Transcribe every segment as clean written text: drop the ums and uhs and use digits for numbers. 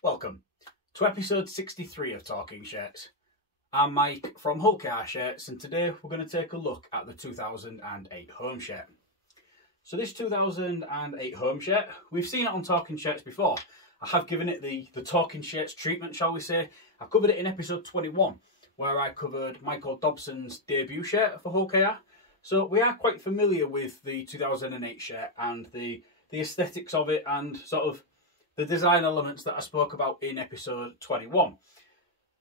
Welcome to episode 63 of Talking Shirts. I'm Mike from Hull Car Shirts, and today we're going to take a look at the 2008 home shirt. So this 2008 home shirt, we've seen it on Talking Shirts before. I have given it the Talking Shirts treatment, shall we say. I covered it in episode 21, where I covered Michael Dobson's debut shirt for Hull Car. So we are quite familiar with the 2008 shirt and the aesthetics of it and sort of the design elements that I spoke about in episode 21.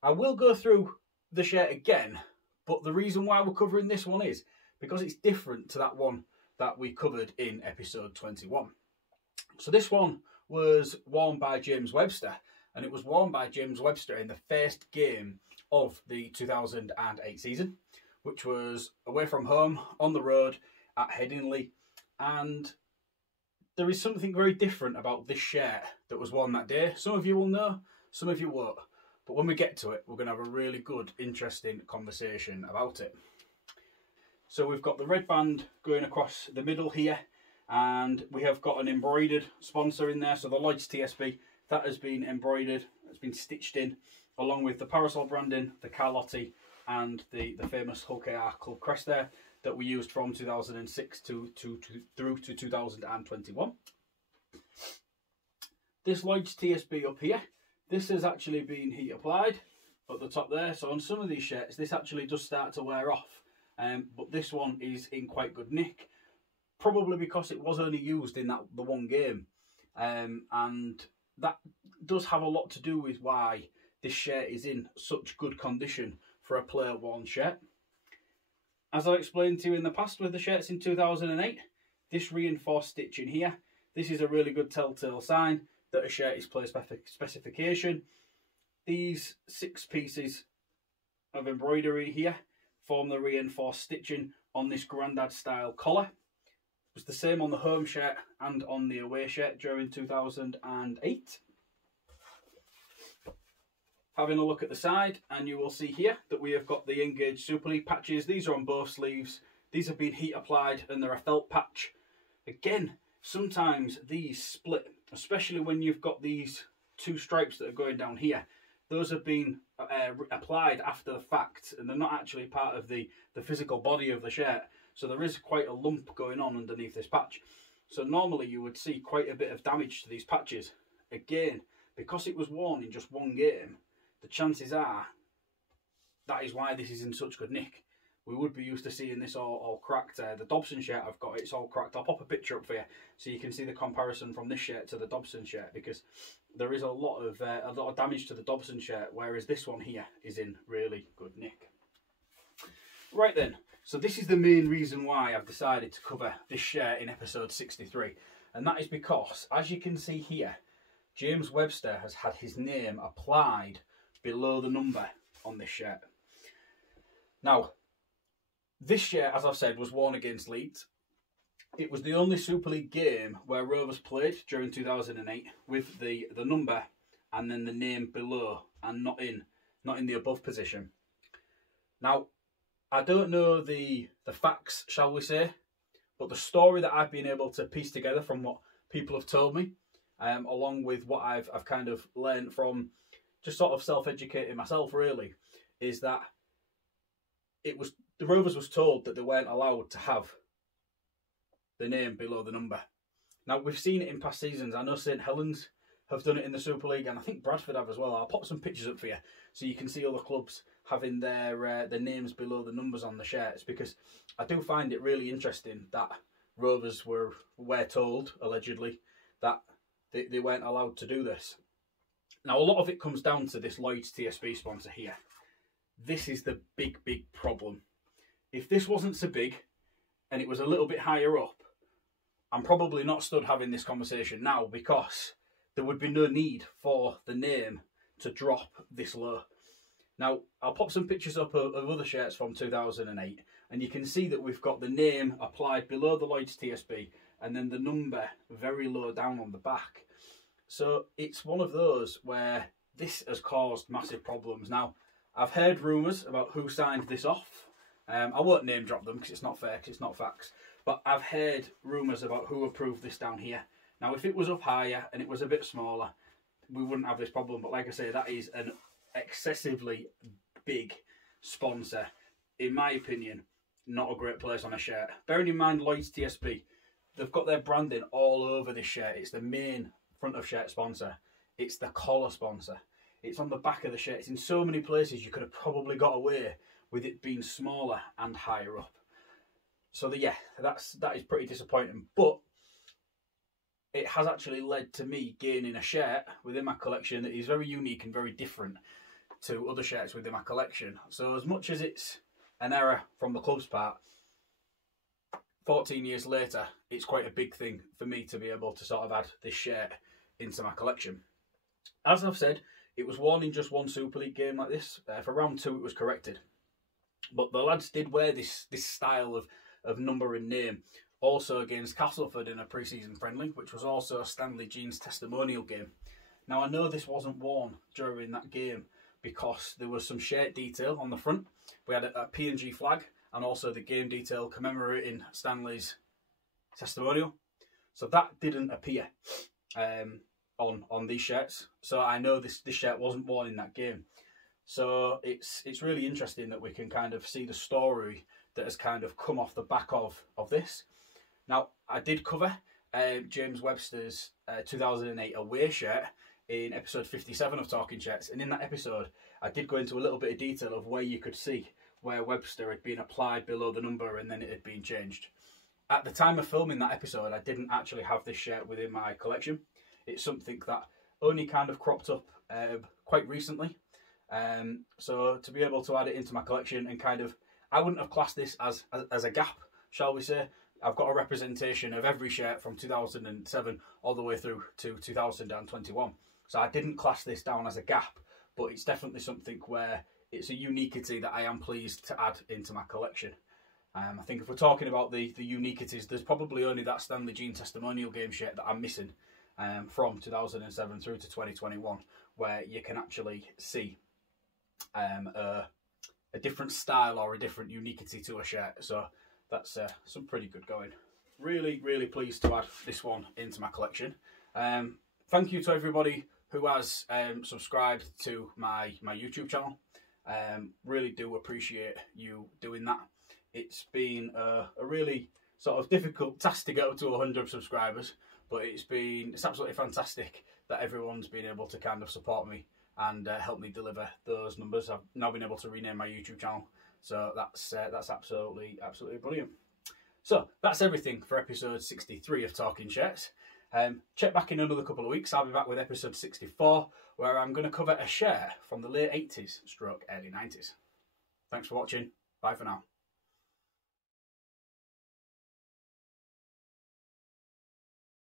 I will go through the shirt again, but the reason why we're covering this one is because it's different to that one that we covered in episode 21. So this one was worn by James Webster, and it was worn by James Webster in the first game of the 2008 season, which was away from home, on the road, at Headingley, and there is something very different about this shirt that was worn that day. Some of you will know, some of you won't. But when we get to it, we're going to have a really good, interesting conversation about it. So we've got the red band going across the middle here, and we have got an embroidered sponsor in there. So the Leeds TSB, that has been embroidered, it's been stitched in, along with the parasol branding, the Carlotti, and the famous Hull KR Club crest there, that we used from 2006 through to 2021. This Leeds TSB up here, this has actually been heat applied at the top there. So on some of these shirts, this actually does start to wear off. But this one is in quite good nick, probably because it was only used in the one game. And that does have a lot to do with why this shirt is in such good condition for a player worn shirt. As I explained to you in the past with the shirts in 2008, this reinforced stitching here, this is a really good telltale sign that a shirt is player specification. These 6 pieces of embroidery here form the reinforced stitching on this grandad style collar. It was the same on the home shirt and on the away shirt during 2008. Having a look at the side, and you will see here that we have got the Engage Super League patches. These are on both sleeves. These have been heat applied and they're a felt patch. Again, sometimes these split, especially when you've got these 2 stripes that are going down here. Those have been applied after the fact, and they're not actually part of the physical body of the shirt. So there is quite a lump going on underneath this patch. So normally you would see quite a bit of damage to these patches. Again, because it was worn in just one game, the chances are that is why this is in such good nick. We would be used to seeing this all cracked. The Dobson shirt I've got, it's all cracked. I'll pop a picture up for you so you can see the comparison from this shirt to the Dobson shirt, because there is a lot of damage to the Dobson shirt, whereas this one here is in really good nick. Right then, so this is the main reason why I've decided to cover this shirt in episode 63, and that is because, as you can see here, James Webster has had his name applied below the number on this shirt. Now, this shirt, as I've said, was worn against Leeds. It was the only Super League game where Rovers played during 2008 with the number and then the name below and not in the above position. Now, I don't know the facts, shall we say, but the story that I've been able to piece together from what people have told me, along with what I've kind of learned from just sort of self-educating myself, really, is that the Rovers was told that they weren't allowed to have the name below the number. Now, we've seen it in past seasons. I know St Helens have done it in the Super League, and I think Bradford have as well. I'll pop some pictures up for you so you can see all the clubs having their names below the numbers on the shirts, because I do find it really interesting that Rovers were told, allegedly, that they weren't allowed to do this. Now, a lot of it comes down to this Leeds TSB sponsor here. This is the big problem. If this wasn't so big and it was a little bit higher up, I'm probably not stood having this conversation now, because there would be no need for the name to drop this low. Now, I'll pop some pictures up of other shirts from 2008, and you can see that we've got the name applied below the Leeds TSB and then the number very low down on the back. So it's one of those where this has caused massive problems. Now, I've heard rumours about who signed this off. I won't name drop them because it's not fair, because it's not facts. But I've heard rumours about who approved this down here. Now, if it was up higher and it was a bit smaller, we wouldn't have this problem. But like I say, that is an excessively big sponsor. In my opinion, not a great place on a shirt. Bearing in mind Lloyd's TSB, they've got their branding all over this shirt. It's the main front of shirt sponsor. It's the collar sponsor. It's on the back of the shirt. It's in so many places you could have probably got away with it being smaller and higher up. So yeah, that is pretty disappointing. But it has actually led to me gaining a shirt within my collection that is very unique and very different to other shirts within my collection. So as much as it's an error from the club's part, 14 years later, it's quite a big thing for me to be able to sort of add this shirt into my collection. As I've said, it was worn in just one Super League game like this. For round 2, it was corrected. But the lads did wear this style of number and name also against Castleford in a pre-season friendly, which was also Stanley Jean's testimonial game. Now, I know this wasn't worn during that game because there was some shirt detail on the front. We had a PNG flag and also the game detail commemorating Stanley's testimonial. So that didn't appear on these shirts. So I know this shirt wasn't worn in that game. So it's really interesting that we can kind of see the story that has kind of come off the back of this. Now, I did cover James Webster's 2008 away shirt in episode 57 of Talking Shirts, and in that episode I did go into a little bit of detail of where you could see where Webster had been applied below the number and then it had been changed. At the time of filming that episode, I didn't actually have this shirt within my collection. It's something that only kind of cropped up quite recently. So to be able to add it into my collection and kind of, I wouldn't have classed this as a gap, shall we say. I've got a representation of every shirt from 2007 all the way through to 2021. So I didn't class this down as a gap, but it's definitely something where it's a uniquity that I am pleased to add into my collection. I think if we're talking about the uniquities, there's probably only that Stanley Jean testimonial game shirt that I'm missing from 2007 through to 2021, where you can actually see a different style or a different uniquity to a shirt. So that's some pretty good going. Really, really pleased to add this one into my collection. Thank you to everybody who has subscribed to my YouTube channel. Really do appreciate you doing that. It's been a really sort of difficult task to get up to 100 subscribers, but it's absolutely fantastic that everyone's been able to kind of support me and help me deliver those numbers. I've now been able to rename my YouTube channel, so that's absolutely brilliant. So that's everything for episode 63 of Talking Shirts. Check back in another couple of weeks. I'll be back with episode 64, where I'm going to cover a shirt from the late 80s stroke early 90s. Thanks for watching. Bye for now.